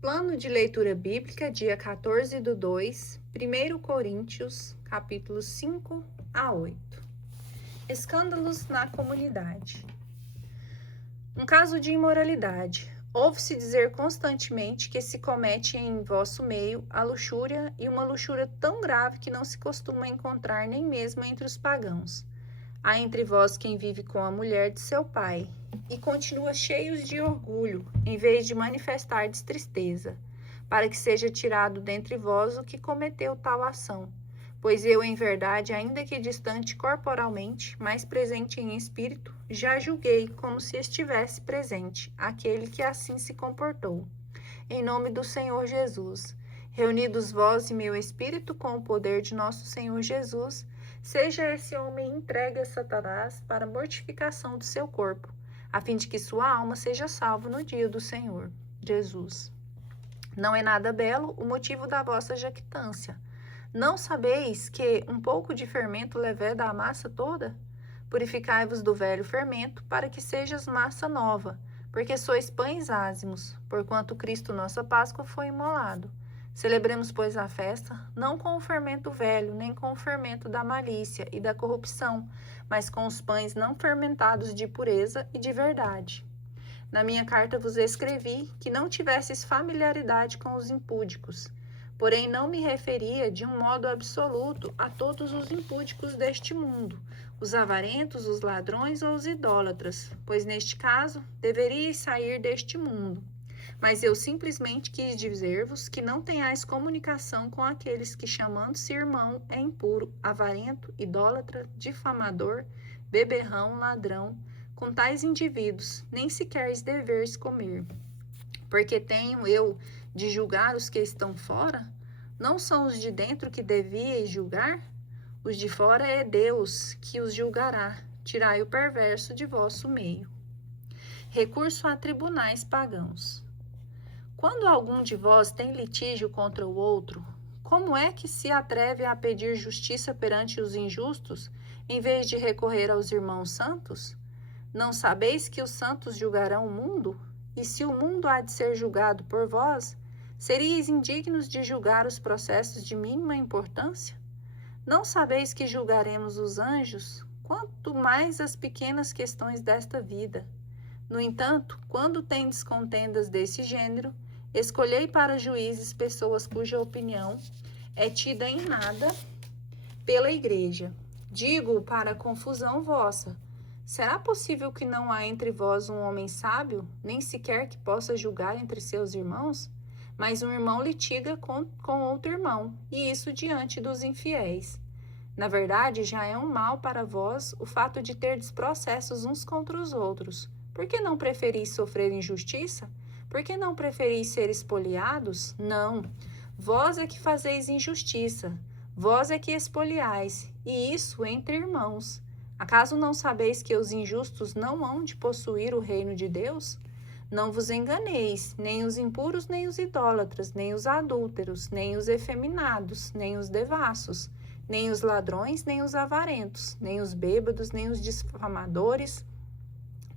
Plano de leitura bíblica, dia 14/2, 1 Coríntios, capítulos 5 a 8. Escândalos na comunidade. Um caso de imoralidade. Ouve-se dizer constantemente que se comete em vosso meio a luxúria, e uma luxúria tão grave que não se costuma encontrar nem mesmo entre os pagãos. Há entre vós quem vive com a mulher de seu pai, e continua cheios de orgulho, em vez de manifestardes tristeza, para que seja tirado dentre vós o que cometeu tal ação. Pois eu, em verdade, ainda que distante corporalmente, mas presente em espírito, já julguei como se estivesse presente aquele que assim se comportou. Em nome do Senhor Jesus, reunidos vós e meu espírito com o poder de nosso Senhor Jesus, seja esse homem entregue a Satanás para a mortificação do seu corpo, a fim de que sua alma seja salva no dia do Senhor Jesus. Não é nada belo o motivo da vossa jactância. Não sabeis que um pouco de fermento leveda a massa toda? Purificai-vos do velho fermento, para que sejas massa nova, porque sois pães ázimos, porquanto Cristo nossa Páscoa foi imolado. Celebremos, pois, a festa, não com o fermento velho, nem com o fermento da malícia e da corrupção, mas com os pães não fermentados de pureza e de verdade. Na minha carta vos escrevi que não tivesses familiaridade com os impúdicos, porém não me referia de um modo absoluto a todos os impúdicos deste mundo, os avarentos, os ladrões ou os idólatras, pois neste caso deveríeis sair deste mundo. Mas eu simplesmente quis dizer-vos que não tenhais comunicação com aqueles que, chamando-se irmão, é impuro, avarento, idólatra, difamador, beberrão, ladrão. Com tais indivíduos, nem sequer deveres comer. Porque tenho eu de julgar os que estão fora? Não são os de dentro que devíeis julgar? Os de fora é Deus que os julgará. Tirai o perverso de vosso meio. Recurso a tribunais pagãos. Quando algum de vós tem litígio contra o outro, como é que se atreve a pedir justiça perante os injustos, em vez de recorrer aos irmãos santos? Não sabeis que os santos julgarão o mundo? E se o mundo há de ser julgado por vós, seríeis indignos de julgar os processos de mínima importância? Não sabeis que julgaremos os anjos? Quanto mais as pequenas questões desta vida. No entanto, quando tendes contendas desse gênero, escolhei para juízes pessoas cuja opinião é tida em nada pela igreja. Digo para confusão vossa. Será possível que não há entre vós um homem sábio, nem sequer que possa julgar entre seus irmãos? Mas um irmão litiga com outro irmão, e isso diante dos infiéis. Na verdade, já é um mal para vós o fato de terdes processos uns contra os outros. Por que não preferis sofrer injustiça? Por que não preferis ser espoliados? Não. Vós é que fazeis injustiça, vós é que espoliais, e isso entre irmãos. Acaso não sabeis que os injustos não hão de possuir o reino de Deus? Não vos enganeis, nem os impuros, nem os idólatras, nem os adúlteros, nem os efeminados, nem os devassos, nem os ladrões, nem os avarentos, nem os bêbados, nem os difamadores,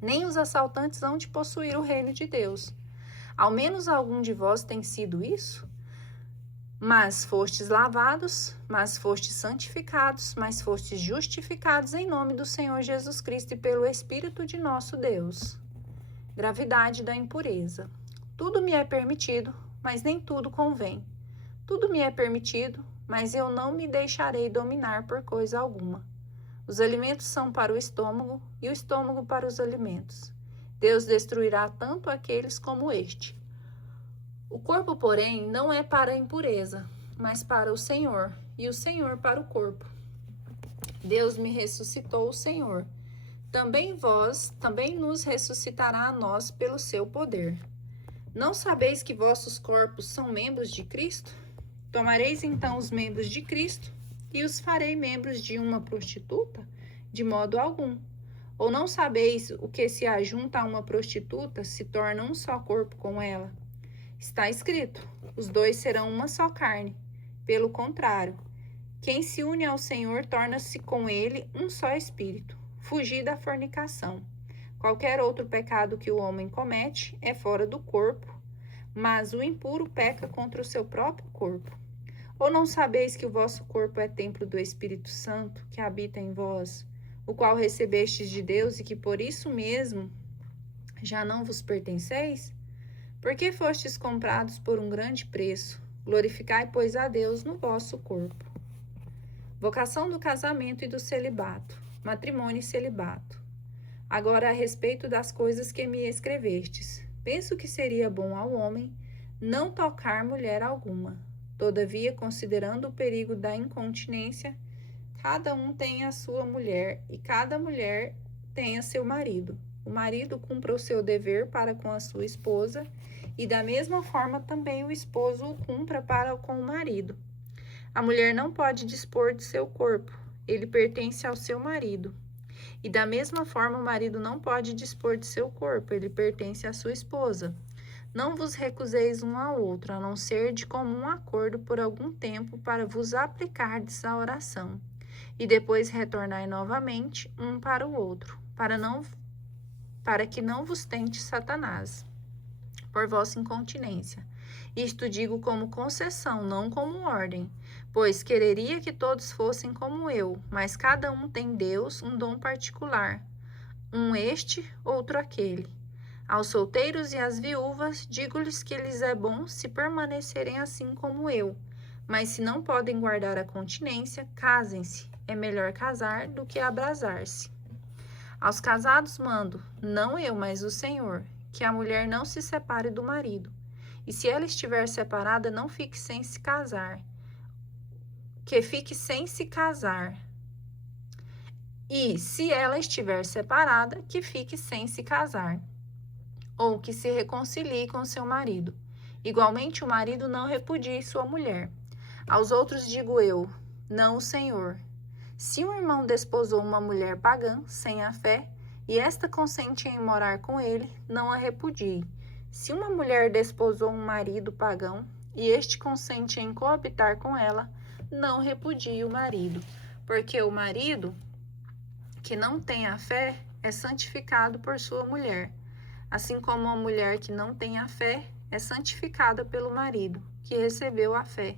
nem os assaltantes hão de possuir o reino de Deus. Ao menos algum de vós tem sido isso? Mas fostes lavados, mas fostes santificados, mas fostes justificados em nome do Senhor Jesus Cristo e pelo Espírito de nosso Deus. Gravidade da impureza. Tudo me é permitido, mas nem tudo convém. Tudo me é permitido, mas eu não me deixarei dominar por coisa alguma. Os alimentos são para o estômago e o estômago para os alimentos. Deus destruirá tanto aqueles como este. O corpo, porém, não é para a impureza, mas para o Senhor, e o Senhor para o corpo. Deus me ressuscitou o Senhor. Também nos ressuscitará a nós pelo seu poder. Não sabeis que vossos corpos são membros de Cristo? Tomareis então os membros de Cristo e os farei membros de uma prostituta? De modo algum. Ou não sabeis o que se ajunta a uma prostituta se torna um só corpo com ela? Está escrito, os dois serão uma só carne. Pelo contrário, quem se une ao Senhor torna-se com ele um só espírito. Fugi da fornicação. Qualquer outro pecado que o homem comete é fora do corpo, mas o impuro peca contra o seu próprio corpo. Ou não sabeis que o vosso corpo é templo do Espírito Santo, que habita em vós, o qual recebestes de Deus e que por isso mesmo já não vos pertenceis? Porque fostes comprados por um grande preço. Glorificai, pois, a Deus no vosso corpo. Vocação do casamento e do celibato, matrimônio e celibato. Agora, a respeito das coisas que me escrevestes, penso que seria bom ao homem não tocar mulher alguma. Todavia, considerando o perigo da incontinência, cada um tem a sua mulher e cada mulher tem a seu marido. O marido cumpra o seu dever para com a sua esposa e da mesma forma também o esposo o cumpra para com o marido. A mulher não pode dispor de seu corpo, ele pertence ao seu marido. E da mesma forma o marido não pode dispor de seu corpo, ele pertence à sua esposa. Não vos recuseis um ao outro, a não ser de comum acordo por algum tempo, para vos aplicardes à oração, e depois retornai novamente um para o outro, para que não vos tente Satanás, por vossa incontinência. Isto digo como concessão, não como ordem, pois quereria que todos fossem como eu, mas cada um tem Deus um dom particular, um este, outro aquele. Aos solteiros e às viúvas, digo-lhes que lhes é bom se permanecerem assim como eu. Mas se não podem guardar a continência, casem-se. É melhor casar do que abrasar-se. Aos casados mando, não eu, mas o Senhor, que a mulher não se separe do marido. E se ela estiver separada, não fique sem se casar. Que fique sem se casar. E se ela estiver separada, que fique sem se casar, ou que se reconcilie com seu marido. Igualmente, o marido não repudie sua mulher. Aos outros digo eu, não o Senhor. Se um irmão desposou uma mulher pagã, sem a fé, e esta consente em morar com ele, não a repudie. Se uma mulher desposou um marido pagão, e este consente em coabitar com ela, não repudie o marido. Porque o marido que não tem a fé é santificado por sua mulher, assim como a mulher que não tem a fé é santificada pelo marido, que recebeu a fé.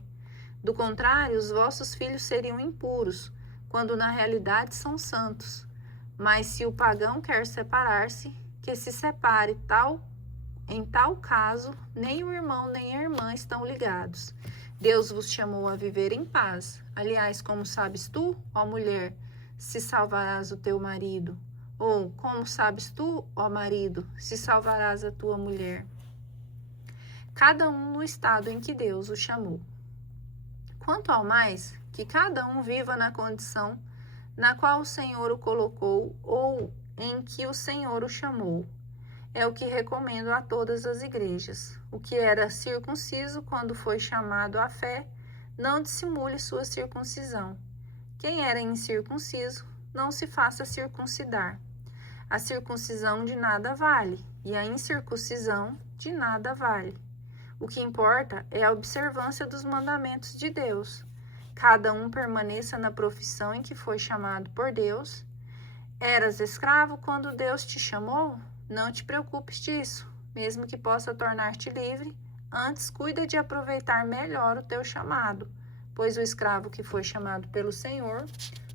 Do contrário, os vossos filhos seriam impuros, quando na realidade são santos. Mas se o pagão quer separar-se, que se separe. Em tal caso, nem o irmão nem a irmã estão ligados. Deus vos chamou a viver em paz. Aliás, como sabes tu, ó mulher, se salvarás o teu marido? Ou, como sabes tu, ó marido, se salvarás a tua mulher? Cada um no estado em que Deus o chamou. Quanto ao mais, que cada um viva na condição na qual o Senhor o colocou ou em que o Senhor o chamou. É o que recomendo a todas as igrejas. O que era circunciso quando foi chamado à fé, não dissimule sua circuncisão. Quem era incircunciso, não se faça circuncidar. A circuncisão de nada vale, e a incircuncisão de nada vale. O que importa é a observância dos mandamentos de Deus. Cada um permaneça na profissão em que foi chamado por Deus. Eras escravo quando Deus te chamou? Não te preocupes disso, mesmo que possa tornar-te livre. Antes, cuida de aproveitar melhor o teu chamado, pois o escravo que foi chamado pelo Senhor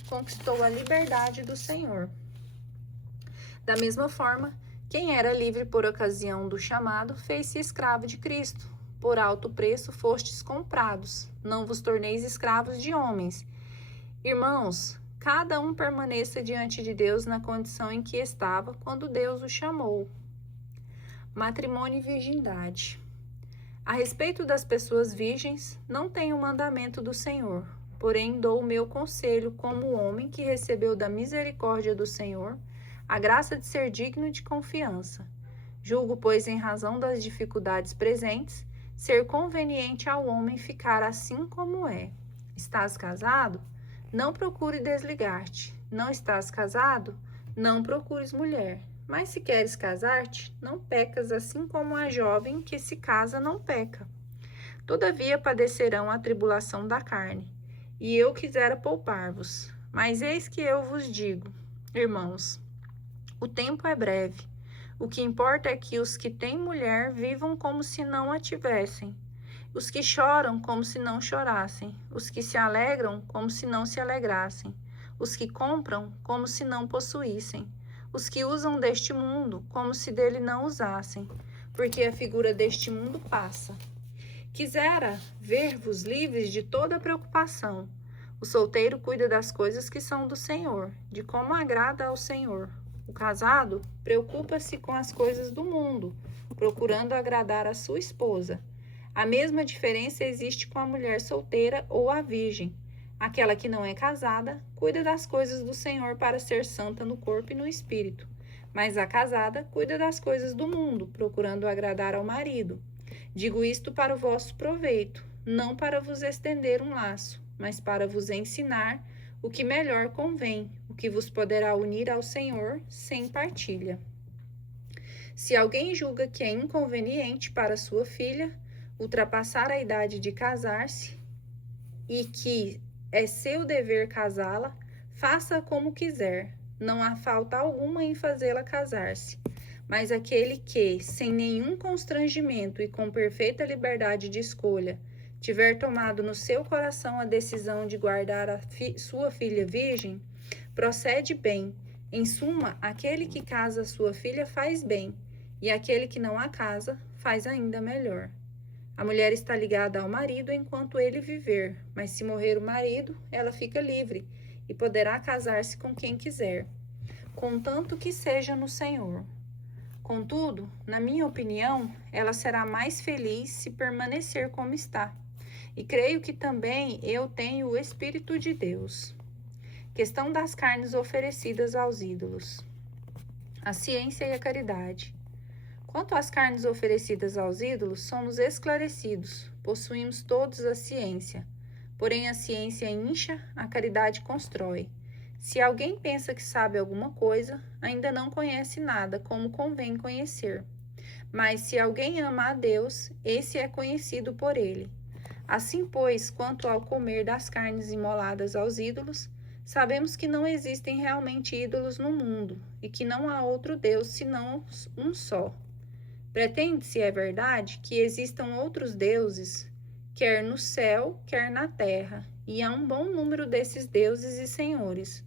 conquistou a liberdade do Senhor. Da mesma forma, quem era livre por ocasião do chamado fez-se escravo de Cristo. Por alto preço fostes comprados, não vos torneis escravos de homens. Irmãos, cada um permaneça diante de Deus na condição em que estava quando Deus o chamou. Matrimônio e virgindade. A respeito das pessoas virgens, não tenho mandamento do Senhor, porém dou o meu conselho como homem que recebeu da misericórdia do Senhor a graça de ser digno de confiança. Julgo, pois, em razão das dificuldades presentes, ser conveniente ao homem ficar assim como é. Estás casado? Não procure desligar-te. Não estás casado? Não procures mulher. Mas se queres casar-te, não pecas, assim como a jovem que se casa não peca. Todavia padecerão a tribulação da carne, e eu quisera poupar-vos. Mas eis que eu vos digo, irmãos, o tempo é breve. O que importa é que os que têm mulher vivam como se não a tivessem, os que choram como se não chorassem, os que se alegram como se não se alegrassem, os que compram como se não possuíssem, os que usam deste mundo como se dele não usassem, porque a figura deste mundo passa. Quisera ver-vos livres de toda preocupação. O solteiro cuida das coisas que são do Senhor, de como agrada ao Senhor. O casado preocupa-se com as coisas do mundo, procurando agradar a sua esposa. A mesma diferença existe com a mulher solteira ou a virgem. Aquela que não é casada cuida das coisas do Senhor para ser santa no corpo e no espírito. Mas a casada cuida das coisas do mundo, procurando agradar ao marido. Digo isto para o vosso proveito, não para vos estender um laço, mas para vos ensinar o que melhor convém, o que vos poderá unir ao Senhor sem partilha. Se alguém julga que é inconveniente para sua filha ultrapassar a idade de casar-se e que é seu dever casá-la, faça como quiser, não há falta alguma em fazê-la casar-se. Mas aquele que, sem nenhum constrangimento e com perfeita liberdade de escolha, tiver tomado no seu coração a decisão de guardar sua filha virgem, procede bem. Em suma, aquele que casa sua filha faz bem, e aquele que não a casa faz ainda melhor. A mulher está ligada ao marido enquanto ele viver, mas se morrer o marido, ela fica livre e poderá casar-se com quem quiser, contanto que seja no Senhor. Contudo, na minha opinião, ela será mais feliz se permanecer como está. E creio que também eu tenho o Espírito de Deus. Questão das carnes oferecidas aos ídolos. A ciência e a caridade. Quanto às carnes oferecidas aos ídolos, somos esclarecidos, possuímos todos a ciência. Porém, a ciência incha, a caridade constrói. Se alguém pensa que sabe alguma coisa, ainda não conhece nada como convém conhecer. Mas se alguém ama a Deus, esse é conhecido por ele. Assim, pois, quanto ao comer das carnes imoladas aos ídolos, sabemos que não existem realmente ídolos no mundo e que não há outro Deus senão um só. Pretende-se, é verdade, que existam outros deuses, quer no céu, quer na terra, e há um bom número desses deuses e senhores.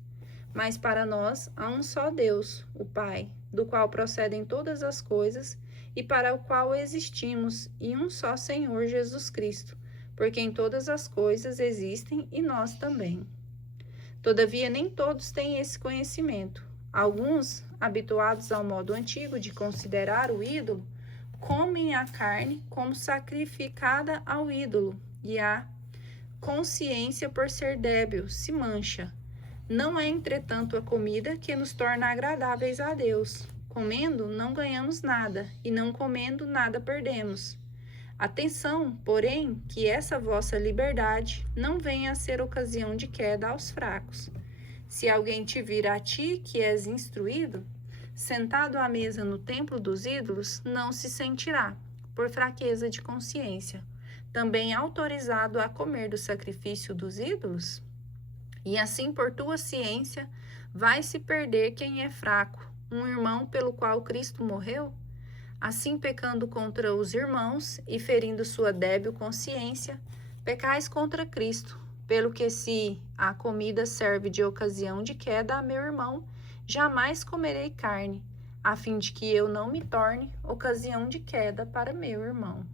Mas para nós há um só Deus, o Pai, do qual procedem todas as coisas e para o qual existimos, e um só Senhor Jesus Cristo, por quem todas as coisas existem e nós também. Todavia, nem todos têm esse conhecimento. Alguns, habituados ao modo antigo de considerar o ídolo, comem a carne como sacrificada ao ídolo, e a consciência, por ser débil, se mancha. Não é, entretanto, a comida que nos torna agradáveis a Deus. Comendo, não ganhamos nada, e não comendo, nada perdemos. Atenção, porém, que essa vossa liberdade não venha a ser ocasião de queda aos fracos. Se alguém te vir a ti, que és instruído, sentado à mesa no templo dos ídolos, não se sentirá, por fraqueza de consciência, também autorizado a comer do sacrifício dos ídolos? E assim, por tua ciência, vai se perder quem é fraco, um irmão pelo qual Cristo morreu? Assim, pecando contra os irmãos e ferindo sua débil consciência, pecais contra Cristo, pelo que se a comida serve de ocasião de queda a meu irmão, jamais comerei carne, a fim de que eu não me torne ocasião de queda para meu irmão.